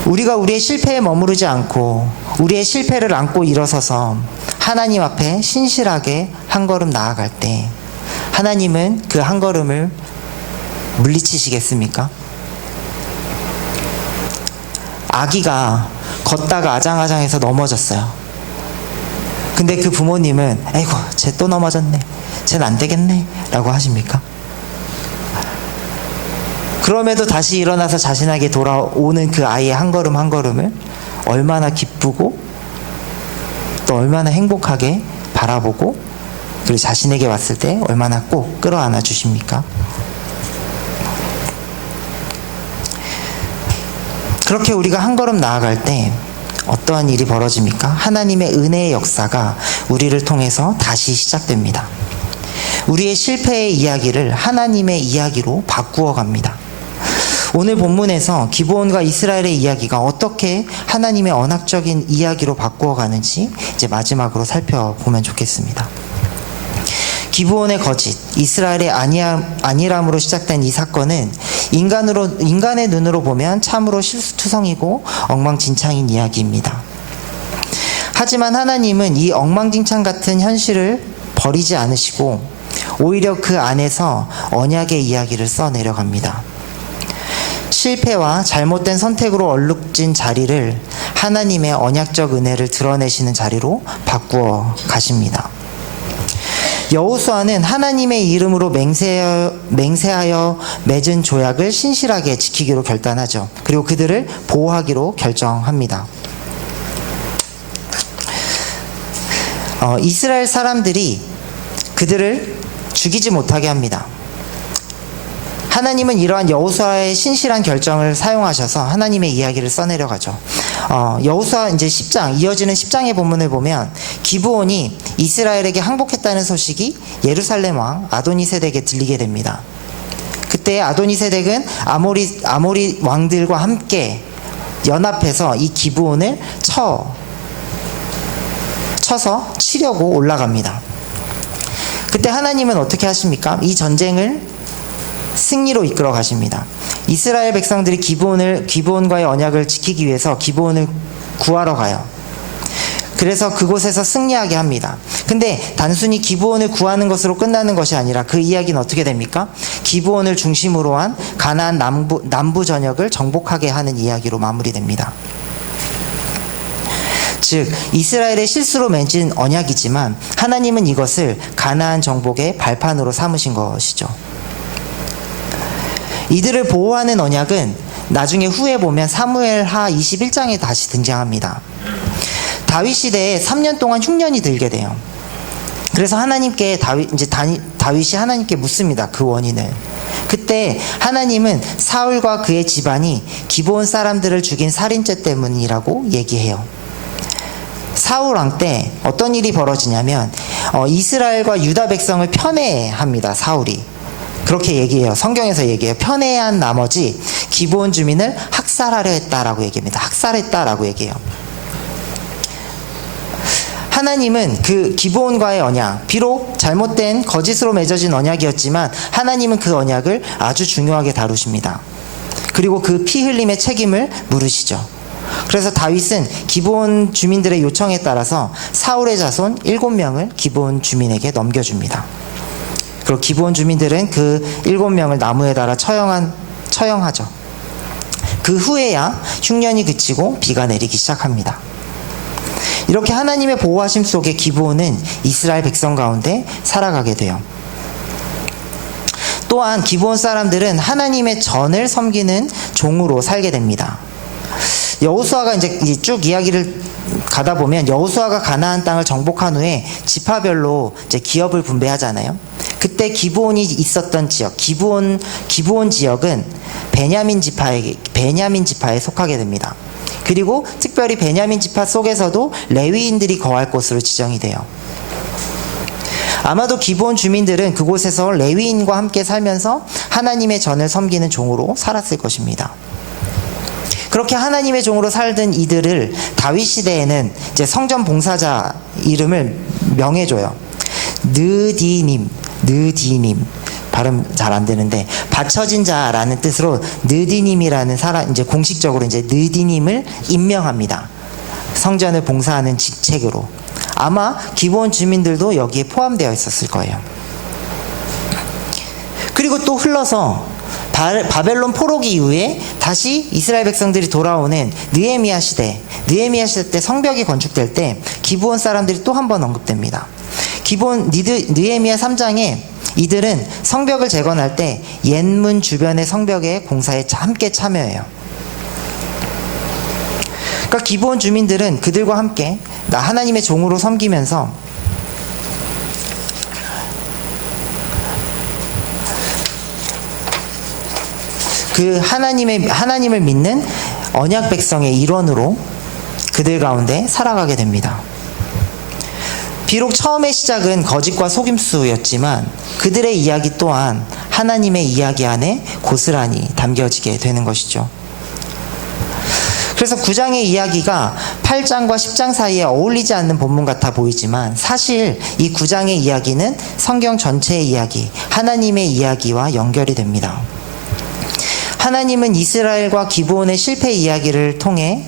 우리가 우리의 실패에 머무르지 않고 우리의 실패를 안고 일어서서 하나님 앞에 신실하게 한 걸음 나아갈 때 하나님은 그 한 걸음을 물리치시겠습니까? 아기가 걷다가 아장아장해서 넘어졌어요. 근데 그 부모님은 에이구 쟤 또 넘어졌네, 쟤는 안 되겠네 라고 하십니까? 그럼에도 다시 일어나서 자신에게 돌아오는 그 아이의 한 걸음 한 걸음을 얼마나 기쁘고 또 얼마나 행복하게 바라보고 그리고 자신에게 왔을 때 얼마나 꼭 끌어안아 주십니까? 그렇게 우리가 한 걸음 나아갈 때 어떠한 일이 벌어집니까? 하나님의 은혜의 역사가 우리를 통해서 다시 시작됩니다. 우리의 실패의 이야기를 하나님의 이야기로 바꾸어 갑니다. 오늘 본문에서 기브온과 이스라엘의 이야기가 어떻게 하나님의 언약적인 이야기로 바꾸어 가는지 이제 마지막으로 살펴보면 좋겠습니다. 기브온의 거짓, 이스라엘의 안일함으로 시작된 이 사건은 인간의 눈으로 보면 참으로 실수투성이고 엉망진창인 이야기입니다. 하지만 하나님은 이 엉망진창 같은 현실을 버리지 않으시고 오히려 그 안에서 언약의 이야기를 써내려갑니다. 실패와 잘못된 선택으로 얼룩진 자리를 하나님의 언약적 은혜를 드러내시는 자리로 바꾸어 가십니다. 여호수아는 하나님의 이름으로 맹세하여 맺은 조약을 신실하게 지키기로 결단하죠. 그리고 그들을 보호하기로 결정합니다. 이스라엘 사람들이 그들을 죽이지 못하게 합니다. 하나님은 이러한 여호수아의 신실한 결정을 사용하셔서 하나님의 이야기를 써내려가죠. 여호수아 이제 10장, 이어지는 10장의 본문을 보면 기브온이 이스라엘에게 항복했다는 소식이 예루살렘 왕 아도니세덱에게 들리게 됩니다. 그때 아도니세덱은 아모리 왕들과 함께 연합해서 이 기브온을 쳐서 치려고 올라갑니다. 그때 하나님은 어떻게 하십니까? 이 전쟁을 승리로 이끌어 가십니다. 이스라엘 백성들이 기브온과의 언약을 지키기 위해서 기브온을 구하러 가요. 그래서 그곳에서 승리하게 합니다. 근데 단순히 기브온을 구하는 것으로 끝나는 것이 아니라 그 이야기는 어떻게 됩니까? 기브온을 중심으로 한 가나안 남부 전역을 정복하게 하는 이야기로 마무리됩니다. 즉 이스라엘의 실수로 맺은 언약이지만 하나님은 이것을 가나안 정복의 발판으로 삼으신 것이죠. 이들을 보호하는 언약은 나중에 후에 보면 사무엘하 21장에 다시 등장합니다. 다윗 시대에 3년 동안 흉년이 들게 돼요. 그래서 하나님께 다윗이 하나님께 묻습니다. 그 원인을. 그때 하나님은 사울과 그의 집안이 기브온 사람들을 죽인 살인죄 때문이라고 얘기해요. 사울 왕 때 어떤 일이 벌어지냐면 이스라엘과 유다 백성을 편애합니다. 사울이. 그렇게 얘기해요. 성경에서 얘기해요. 편애한 나머지 기브온 주민을 학살하려 했다라고 얘기합니다. 학살했다라고 얘기해요. 하나님은 그 기브온과의 언약, 비록 잘못된 거짓으로 맺어진 언약이었지만 하나님은 그 언약을 아주 중요하게 다루십니다. 그리고 그 피 흘림의 책임을 물으시죠. 그래서 다윗은 기브온 주민들의 요청에 따라서 사울의 자손 7명을 기브온 주민에게 넘겨줍니다. 그리고 기브온 주민들은 그 7명을 나무에 달아 처형하죠. 그 후에야 흉년이 그치고 비가 내리기 시작합니다. 이렇게 하나님의 보호하심 속에 기브온은 이스라엘 백성 가운데 살아가게 돼요. 또한 기브온 사람들은 하나님의 전을 섬기는 종으로 살게 됩니다. 여호수아가 이제 쭉 이야기를 가다 보면 여호수아가 가나안 땅을 정복한 후에 지파별로 이제 기업을 분배하잖아요. 그때 기브온이 있었던 지역, 기브온 지역은 베냐민 지파에 속하게 됩니다. 그리고 특별히 베냐민 지파 속에서도 레위인들이 거할 곳으로 지정이 돼요. 아마도 기브온 주민들은 그곳에서 레위인과 함께 살면서 하나님의 전을 섬기는 종으로 살았을 것입니다. 그렇게 하나님의 종으로 살던 이들을 다윗 시대에는 이제 성전 봉사자 이름을 명해줘요. 느디님. 발음 잘 안 되는데 바쳐진 자라는 뜻으로 느디님이라는 사람, 이제 공식적으로 이제 느디님을 임명합니다. 성전을 봉사하는 직책으로. 아마 기브온 주민들도 여기에 포함되어 있었을 거예요. 그리고 또 흘러서 바벨론 포로기 이후에 다시 이스라엘 백성들이 돌아오는 느헤미야 시대 때 성벽이 건축될 때 기브온 사람들이 또 한 번 언급됩니다. 느헤미야 3장에 이들은 성벽을 재건할 때 옛문 주변의 성벽의 공사에 함께 참여해요. 그러니까 기브온 주민들은 그들과 함께 하나님의 종으로 섬기면서 그 하나님을 믿는 언약 백성의 일원으로 그들 가운데 살아가게 됩니다. 비록 처음의 시작은 거짓과 속임수였지만 그들의 이야기 또한 하나님의 이야기 안에 고스란히 담겨지게 되는 것이죠. 그래서 9장의 이야기가 8장과 10장 사이에 어울리지 않는 본문 같아 보이지만 사실 이 9장의 이야기는 성경 전체의 이야기, 하나님의 이야기와 연결이 됩니다. 하나님은 이스라엘과 기브온의 실패 이야기를 통해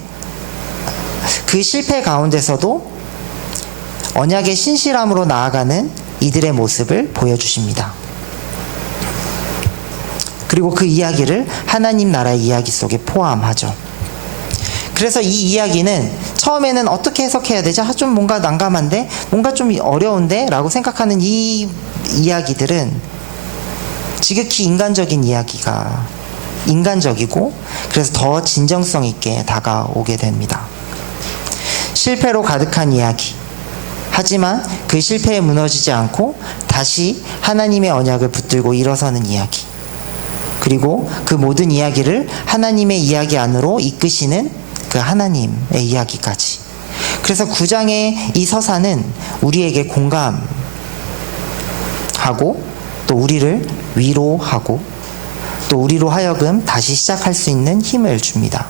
그 실패 가운데서도 언약의 신실함으로 나아가는 이들의 모습을 보여주십니다. 그리고 그 이야기를 하나님 나라의 이야기 속에 포함하죠. 그래서 이 이야기는 처음에는 어떻게 해석해야 되지? 좀 뭔가 난감한데? 뭔가 좀 어려운데? 라고 생각하는 이 이야기들은 지극히 인간적이고 그래서 더 진정성 있게 다가오게 됩니다. 실패로 가득한 이야기. 하지만 그 실패에 무너지지 않고 다시 하나님의 언약을 붙들고 일어서는 이야기. 그리고 그 모든 이야기를 하나님의 이야기 안으로 이끄시는 그 하나님의 이야기까지. 그래서 9장의 이 서사는 우리에게 공감하고 또 우리를 위로하고 또 우리로 하여금 다시 시작할 수 있는 힘을 줍니다.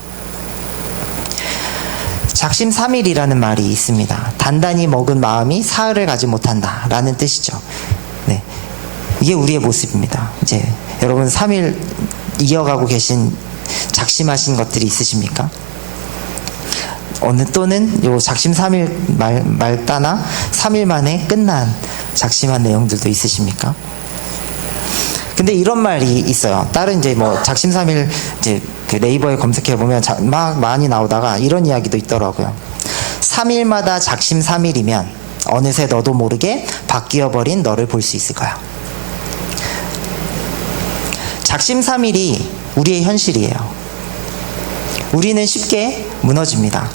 작심삼일이라는 말이 있습니다. 단단히 먹은 마음이 사흘을 가지 못한다 라는 뜻이죠. 네, 이게 우리의 모습입니다. 이제 여러분 3일 이어가고 계신 작심하신 것들이 있으십니까? 또는 요 작심 3일 말따나 3일 만에 끝난 작심한 내용들도 있으십니까? 근데 이런 말이 있어요. 다른 이제 뭐 작심 3일 이제 그 네이버에 검색해 보면 막 많이 나오다가 이런 이야기도 있더라고요. 3일마다 작심 3일이면 어느새 너도 모르게 바뀌어 버린 너를 볼 수 있을 거야. 작심 3일이 우리의 현실이에요. 우리는 쉽게 무너집니다.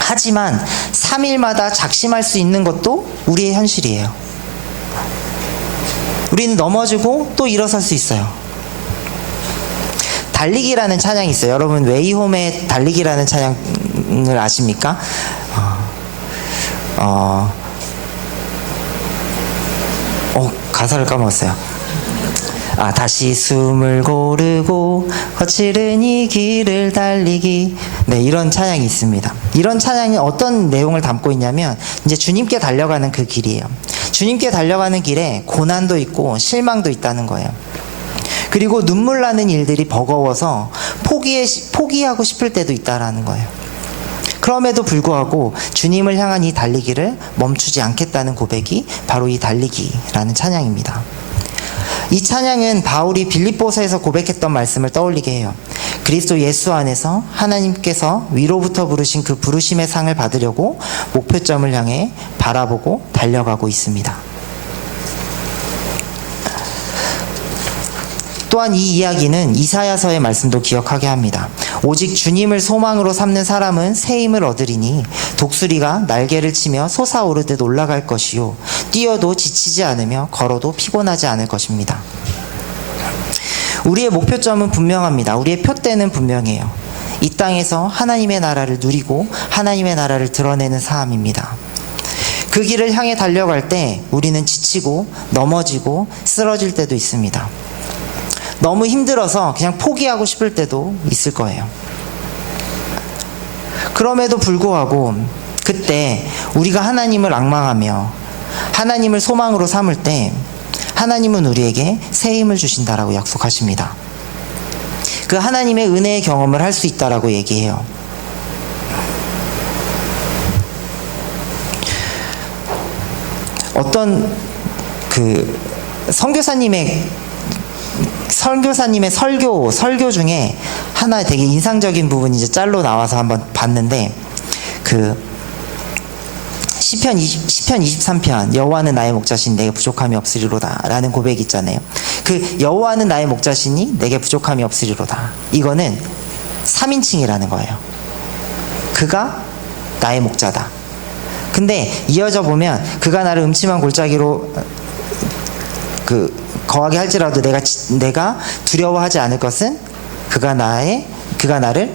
하지만 3일마다 작심할 수 있는 것도 우리의 현실이에요. 우리는 넘어지고 또 일어설 수 있어요. 달리기라는 찬양이 있어요. 여러분 웨이홈의 달리기라는 찬양을 아십니까? 가사를 까먹었어요. 다시 숨을 고르고 거칠은 이 길을 달리기. 네, 이런 찬양이 있습니다. 이런 찬양이 어떤 내용을 담고 있냐면 이제 주님께 달려가는 그 길이에요. 주님께 달려가는 길에 고난도 있고 실망도 있다는 거예요. 그리고 눈물 나는 일들이 버거워서 포기하고 싶을 때도 있다라는 거예요. 그럼에도 불구하고 주님을 향한 이 달리기를 멈추지 않겠다는 고백이 바로 이 달리기라는 찬양입니다. 이 찬양은 바울이 빌립보서에서 고백했던 말씀을 떠올리게 해요. 그리스도 예수 안에서 하나님께서 위로부터 부르신 그 부르심의 상을 받으려고 목표점을 향해 바라보고 달려가고 있습니다. 또한 이 이야기는 이사야서의 말씀도 기억하게 합니다. 오직 주님을 소망으로 삼는 사람은 새 힘을 얻으리니 독수리가 날개를 치며 솟아오르듯 올라갈 것이요 뛰어도 지치지 않으며 걸어도 피곤하지 않을 것입니다. 우리의 목표점은 분명합니다. 우리의 표대는 분명해요. 이 땅에서 하나님의 나라를 누리고 하나님의 나라를 드러내는 삶입니다. 그 길을 향해 달려갈 때 우리는 지치고 넘어지고 쓰러질 때도 있습니다. 너무 힘들어서 그냥 포기하고 싶을 때도 있을 거예요. 그럼에도 불구하고 그때 우리가 하나님을 앙망하며 하나님을 소망으로 삼을 때 하나님은 우리에게 새 힘을 주신다라고 약속하십니다. 그 하나님의 은혜의 경험을 할 수 있다라고 얘기해요. 어떤 그 선교사님의 설교 중에 하나 되게 인상적인 부분이 이제 짤로 나와서 한번 봤는데, 그 시편 23편 여호와는 나의 목자신 내게 부족함이 없으리로다 라는 고백이 있잖아요. 그 여호와는 나의 목자시니 내게 부족함이 없으리로다, 이거는 3인칭이라는 거예요. 그가 나의 목자다. 근데 이어져 보면 그가 나를 음침한 골짜기로 거하게 할지라도 내가 두려워하지 않을 것은 그가 나를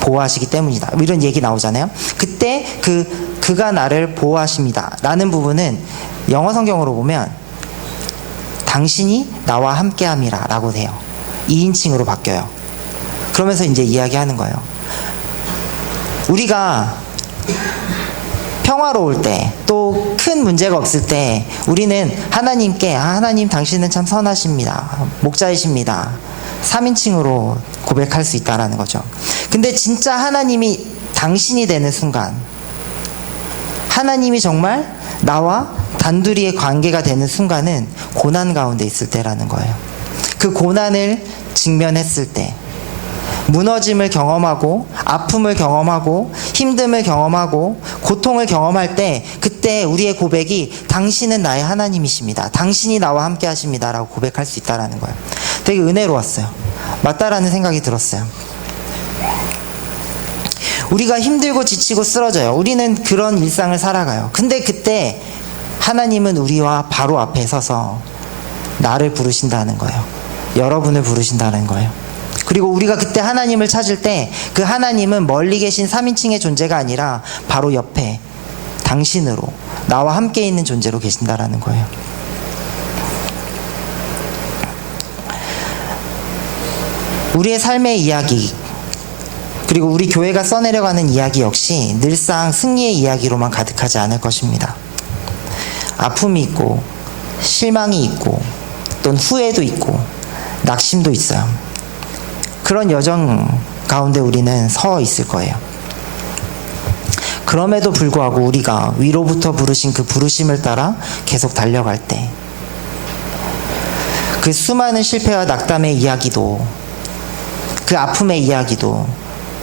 보호하시기 때문이다, 이런 얘기 나오잖아요. 그때 그가 나를 보호하십니다 라는 부분은 영어 성경으로 보면 당신이 나와 함께함이라 라고 돼요. 2인칭으로 바뀌어요. 그러면서 이제 이야기하는 거예요. 우리가 평화로울 때, 또 큰 문제가 없을 때 우리는 하나님께 하나님 당신은 참 선하십니다, 목자이십니다, 3인칭으로 고백할 수 있다라는 거죠. 근데 진짜 하나님이 당신이 되는 순간, 하나님이 정말 나와 단둘이의 관계가 되는 순간은 고난 가운데 있을 때라는 거예요. 그 고난을 직면했을 때, 무너짐을 경험하고 아픔을 경험하고 힘듦을 경험하고 고통을 경험할 때, 그때 우리의 고백이 당신은 나의 하나님이십니다, 당신이 나와 함께 하십니다 라고 고백할 수 있다는 거예요. 되게 은혜로웠어요. 맞다라는 생각이 들었어요. 우리가 힘들고 지치고 쓰러져요. 우리는 그런 일상을 살아가요. 근데 그때 하나님은 우리와 바로 앞에 서서 나를 부르신다는 거예요. 여러분을 부르신다는 거예요. 그리고 우리가 그때 하나님을 찾을 때 그 하나님은 멀리 계신 3인칭의 존재가 아니라 바로 옆에 당신으로 나와 함께 있는 존재로 계신다라는 거예요. 우리의 삶의 이야기, 그리고 우리 교회가 써내려가는 이야기 역시 늘상 승리의 이야기로만 가득하지 않을 것입니다. 아픔이 있고 실망이 있고 또는 후회도 있고 낙심도 있어요. 그런 여정 가운데 우리는 서 있을 거예요. 그럼에도 불구하고 우리가 위로부터 부르신 그 부르심을 따라 계속 달려갈 때 그 수많은 실패와 낙담의 이야기도, 그 아픔의 이야기도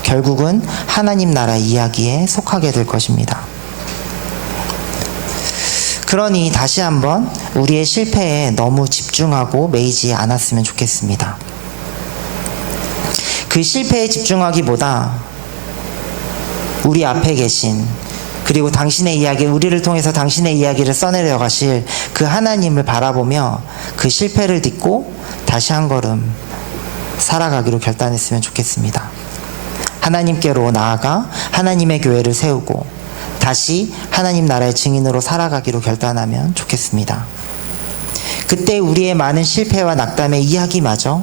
결국은 하나님 나라 이야기에 속하게 될 것입니다. 그러니 다시 한번 우리의 실패에 너무 집중하고 매이지 않았으면 좋겠습니다. 그 실패에 집중하기보다 우리 앞에 계신, 그리고 당신의 이야기, 우리를 통해서 당신의 이야기를 써내려 가실 그 하나님을 바라보며 그 실패를 딛고 다시 한 걸음 살아가기로 결단했으면 좋겠습니다. 하나님께로 나아가 하나님의 교회를 세우고 다시 하나님 나라의 증인으로 살아가기로 결단하면 좋겠습니다. 그때 우리의 많은 실패와 낙담의 이야기마저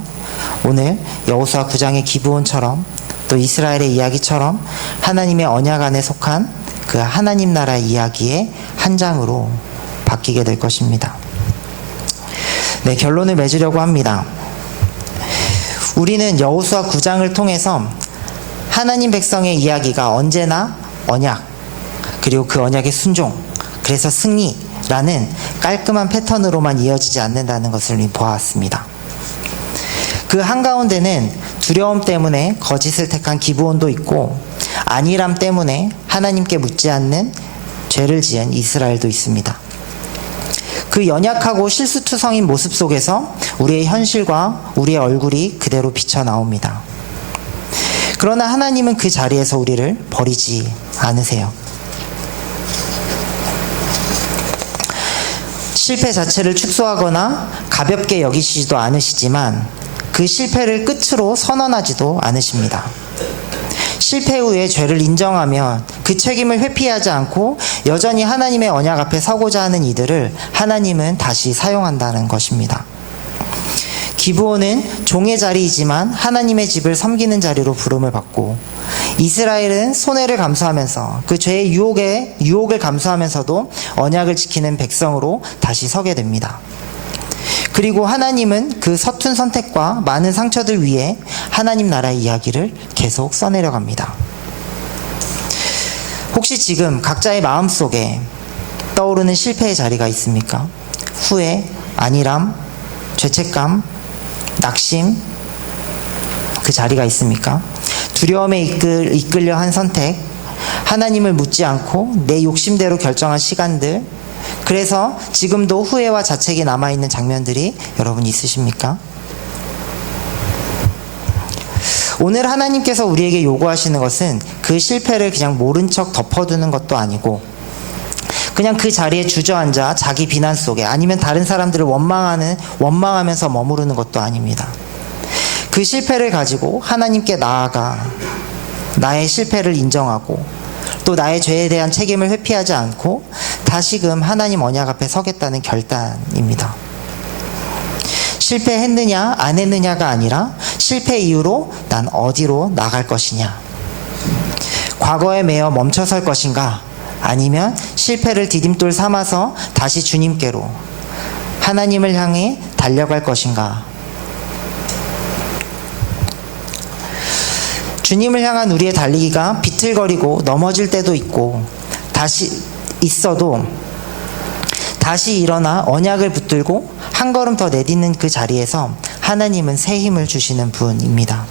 오늘 여호수아 9장의 기브온처럼 또 이스라엘의 이야기처럼 하나님의 언약 안에 속한 그 하나님 나라 이야기의 한 장으로 바뀌게 될 것입니다. 네, 결론을 맺으려고 합니다. 우리는 여호수아 9장을 통해서 하나님 백성의 이야기가 언제나 언약, 그리고 그 언약의 순종, 그래서 승리라는 깔끔한 패턴으로만 이어지지 않는다는 것을 보았습니다. 그 한가운데는 두려움 때문에 거짓을 택한 기브온도 있고, 안일함 때문에 하나님께 묻지 않는 죄를 지은 이스라엘도 있습니다. 그 연약하고 실수투성인 모습 속에서 우리의 현실과 우리의 얼굴이 그대로 비쳐 나옵니다. 그러나 하나님은 그 자리에서 우리를 버리지 않으세요. 실패 자체를 축소하거나 가볍게 여기시지도 않으시지만 그 실패를 끝으로 선언하지도 않으십니다. 실패 후에 죄를 인정하면 그 책임을 회피하지 않고 여전히 하나님의 언약 앞에 서고자 하는 이들을 하나님은 다시 사용한다는 것입니다. 기브온은 종의 자리이지만 하나님의 집을 섬기는 자리로 부름을 받고, 이스라엘은 손해를 감수하면서 그 죄의 유혹을 감수하면서도 언약을 지키는 백성으로 다시 서게 됩니다. 그리고 하나님은 그 서툰 선택과 많은 상처들 위에 하나님 나라의 이야기를 계속 써내려 갑니다. 혹시 지금 각자의 마음속에 떠오르는 실패의 자리가 있습니까? 후회, 안일함, 죄책감, 낙심, 그 자리가 있습니까? 두려움에 이끌려 한 선택, 하나님을 묻지 않고 내 욕심대로 결정한 시간들, 그래서 지금도 후회와 자책이 남아있는 장면들이 여러분 있으십니까? 오늘 하나님께서 우리에게 요구하시는 것은 그 실패를 그냥 모른 척 덮어두는 것도 아니고, 그냥 그 자리에 주저앉아 자기 비난 속에, 아니면 다른 사람들을 원망하면서 머무르는 것도 아닙니다. 그 실패를 가지고 하나님께 나아가 나의 실패를 인정하고 또 나의 죄에 대한 책임을 회피하지 않고 다시금 하나님 언약 앞에 서겠다는 결단입니다. 실패했느냐 안 했느냐가 아니라 실패 이후로 난 어디로 나갈 것이냐, 과거에 매여 멈춰설 것인가, 아니면 실패를 디딤돌 삼아서 다시 주님께로, 하나님을 향해 달려갈 것인가. 주님을 향한 우리의 달리기가 비틀거리고 넘어질 때도 있고, 다시 일어나 언약을 붙들고 한 걸음 더 내딛는 그 자리에서 하나님은 새 힘을 주시는 분입니다.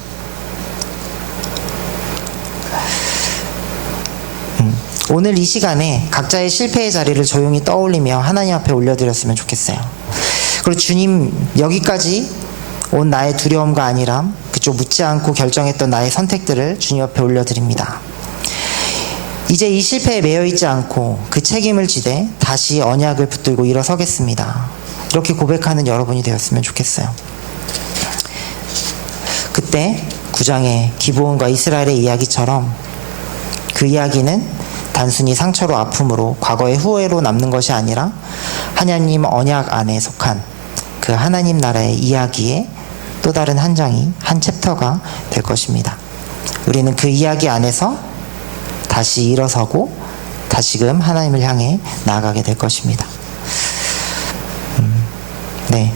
오늘 이 시간에 각자의 실패의 자리를 조용히 떠올리며 하나님 앞에 올려드렸으면 좋겠어요. 그리고 주님, 여기까지 온 나의 두려움과 안일함, 그쪽 묻지 않고 결정했던 나의 선택들을 주님 앞에 올려드립니다. 이제 이 실패에 매여있지 않고 그 책임을 지되 다시 언약을 붙들고 일어서겠습니다. 이렇게 고백하는 여러분이 되었으면 좋겠어요. 그때 9장의 기브온과 이스라엘의 이야기처럼 그 이야기는 단순히 상처로 아픔으로 과거의 후회로 남는 것이 아니라 하나님 언약 안에 속한 그 하나님 나라의 이야기의 또 다른 한 장이, 한 챕터가 될 것입니다. 우리는 그 이야기 안에서 다시 일어서고 다시금 하나님을 향해 나아가게 될 것입니다. 네,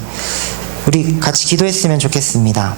우리 같이 기도했으면 좋겠습니다.